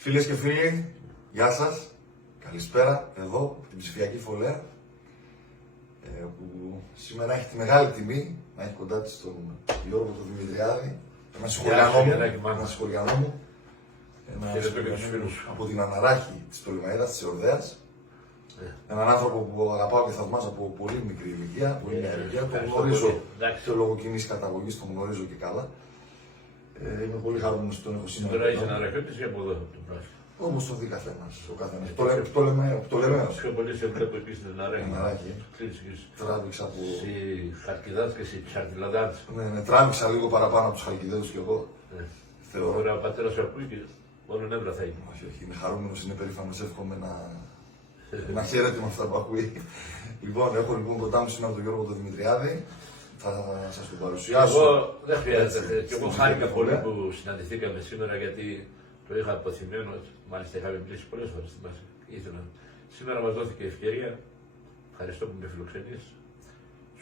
Φίλες και φίλοι, γεια σας. Καλησπέρα, εδώ, από την ψηφιακή φωλέα, που σήμερα έχει τη μεγάλη τιμή να έχει κοντά της τον Γιώργο τον Δημητριάδη, ένα συγχωριανό μου, από την αναράχη της Πτολεμαΐδας, της Εορδαίας. Έναν άνθρωπο που αγαπάω και θαυμάζω από πολύ μικρή ηλικία, τον γνωρίζω και λόγω κοινής καταγωγής, τον γνωρίζω και καλά. Είμαι πολύ χαρούμενος που τον έχω σήμερα. Τώρα είσαι αναραχιώτης ή από εδώ το πράσινο? Όπως το δει καθένας, ο καθένας. Πτολεμαίος. Πιο πολύ σε βλέπω επίσης στην Αναράχη. Τράβηξα από... Συ Χαλκιδάς και συ Τσαρτιλαδάς. Ναι, τράβηξα λίγο παραπάνω από τους Χαλκιδαίους κι εγώ. Θεωρώ. Τώρα ο πατέρας σου ακούει και μόνο νεύρα θα είναι. Όχι, είναι χαρούμενος, είναι περήφανος, εύχομαι να χαίρεται με αυτά που ακούει. Λοιπόν, έχω κοντά μου σήμερα τον Γιώργο τον Δημητριάδη. Θα σας το παρουσιάσω. Εγώ δεν χρειάζεται. Και εγώ χάρηκα πολύ που συναντηθήκαμε σήμερα, γιατί το είχα αποθυμένο. Μάλιστα είχαμε μιλήσει πολλές φορές. Ήθελα. Σήμερα μας δόθηκε η ευκαιρία. Ευχαριστώ που με φιλοξενείς.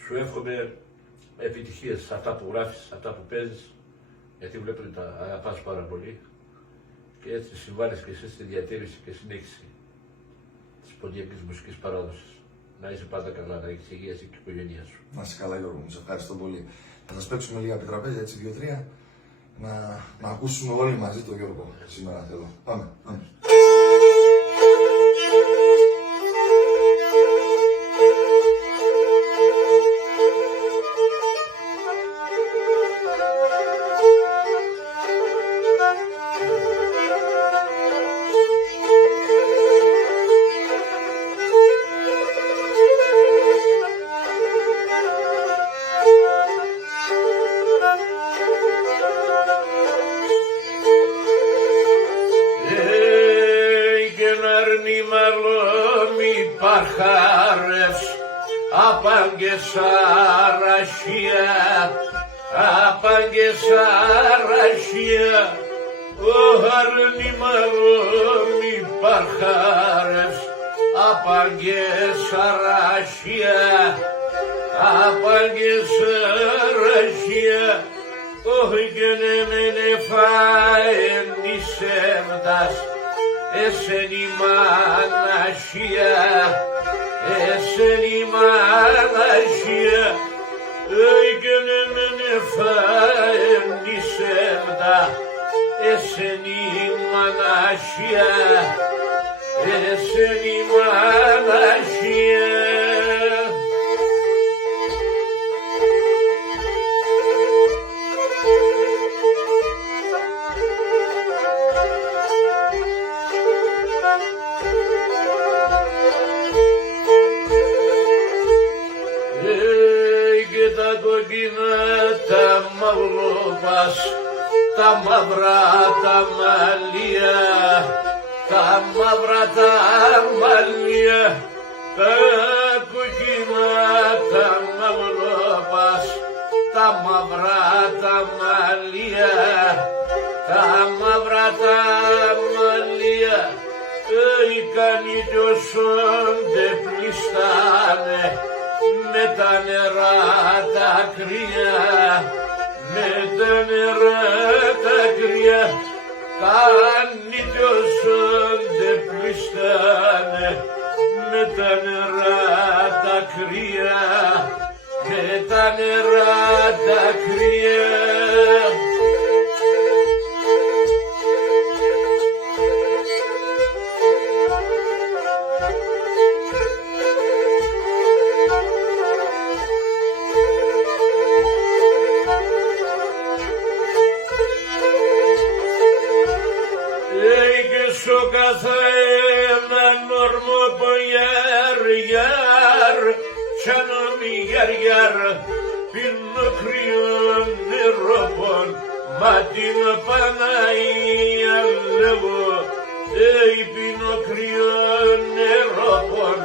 Σου εύχομαι επιτυχίες σε αυτά που γράφεις, σε αυτά που παίζεις, γιατί βλέπω ότι τα αγαπάς πάρα πολύ. Και έτσι συμβάλλεις και εσύ στη διατήρηση και συνέχιση της ποντιακής μουσικής παράδοσης. Να είσαι πάντα καλά, να έχεις υγεία και η οικογένειά σου. Να είσαι καλά, Γιώργο μου, σε ευχαριστώ πολύ. Θα σας παίξουμε λίγα επιτραπέζια, έτσι 2-3, να ακούσουμε όλοι μαζί τον Γιώργο σήμερα θέλω. Πάμε. Απαγκεσαραχία, ο αρνημαρόμι παρχάρευς, απαγκεσαραχία, απαγκεσαραχία, ο γενεμένε φάεν νησέμτας, εσεν η μαναχία, εσεν η μαναχία, γενεμένε φάεν νησέμτα, εσεν η μαναχία, εσεν η μαναχία. Τα μαυρόπας, τα μαύρα τα μαλλιά, τα μαύρα τα μαλλιά, τα κοκκινά τα μαυρόπας, τα μαύρα τα μαλλιά, τα μαύρα τα μαλλιά, οι κανίτιωσον δε πλιστάνε, με τα νερά τα κρύα, με τα νερά τα κρύα, κανίτιωσον δε πλιστάνε, με τα νερά τα κρύα, με τα νερά τα κρύα. Ο καθέναν ορμόπο γιαρ, τσάνομι γιαρ, πίνω κρύο νερόπον, μα την Παναγία λέγω, πίνω κρύο νερόπον,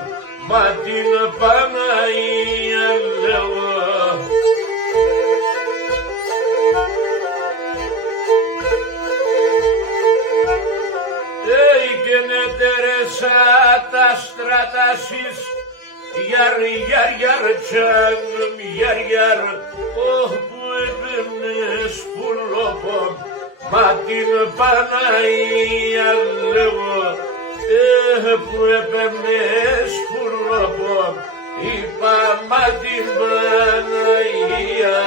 μα την Παναγία λέγω. Τα στρατάσεις, γιαρ, τσάνομ, γιαρ, όπου έπαιρνες πουλόπον, μα την Παναγία που έπαιρνες κουρνόπο, είπα μα την Παναγία.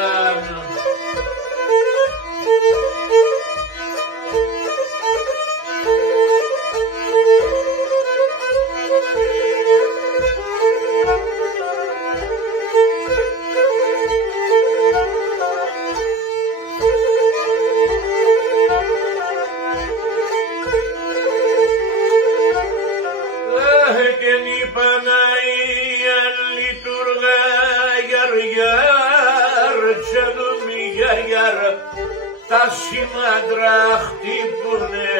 Τα σήμαντρα χτύπουνε,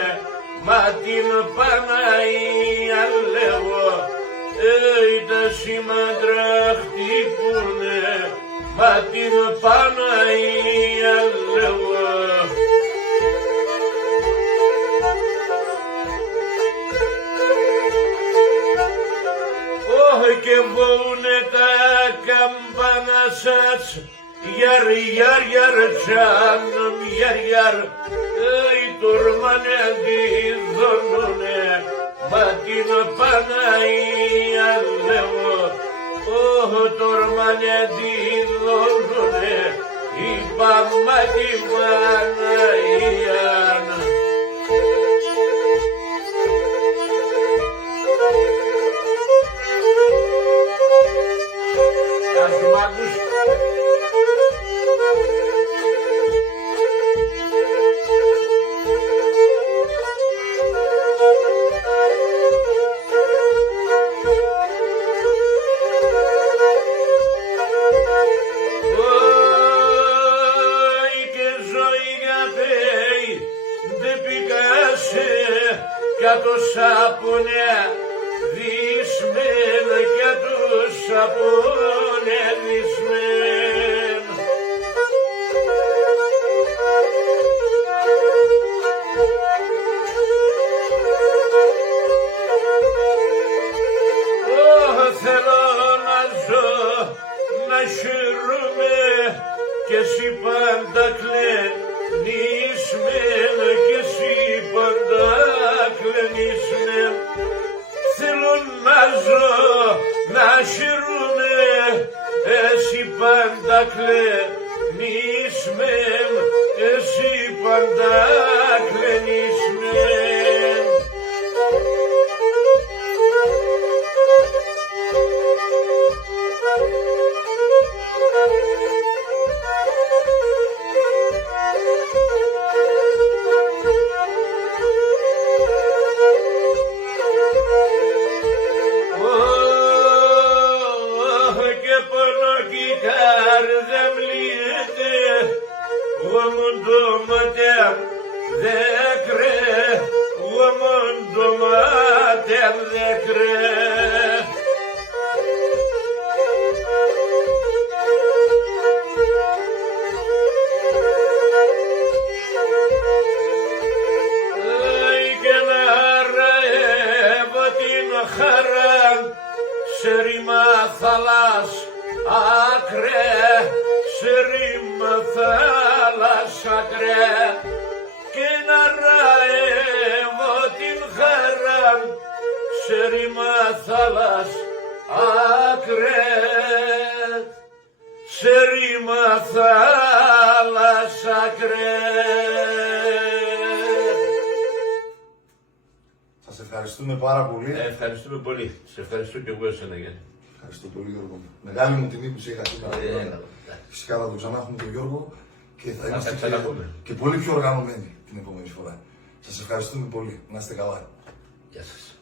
μα την Παναγία λέγω. Τα σήμαντρα χτύπουνε, μα την Παναγία λέγω. Όχι και βούνε τα καμπάνα σας, Yar yar yar canım yar yar ey durmane dizonune matin panayya levo oh durmane dizonune ibam matin panayya. Για το σαπούνε δυσμεν, για το σαπούνε δυσμεν. Θέλω να ζω, να χαίρομαι και εσύ πάντα κλαινίσμεν, και εσύ πάντα κλαινίσμεν. Θέλω να ζω, να χαίρομαι, εσύ πάντα κλαινίσμεν, εσύ πάντα κλαινίσμεν. Σερήμα θάλασ άκρε, σερήμα θάλασ άκρε, και να ραεύω την χαρά, σερήμα θάλασ άκρε, σερήμα θάλασ άκρε. Σας ευχαριστούμε πάρα πολύ. Ευχαριστούμε πολύ. Σε ευχαριστώ και εγώ εσένα, Γιάννη. Ευχαριστώ πολύ, Γιώργο. Μεγάλη μου τιμή που σε είχα σήμερα. Φυσικά θα το ξανά έχουμε τον Γιώργο και θα είμαστε και πολύ πιο οργανωμένοι την επόμενη φορά. Σας ευχαριστούμε πολύ. Να είστε καλά. Γεια σας.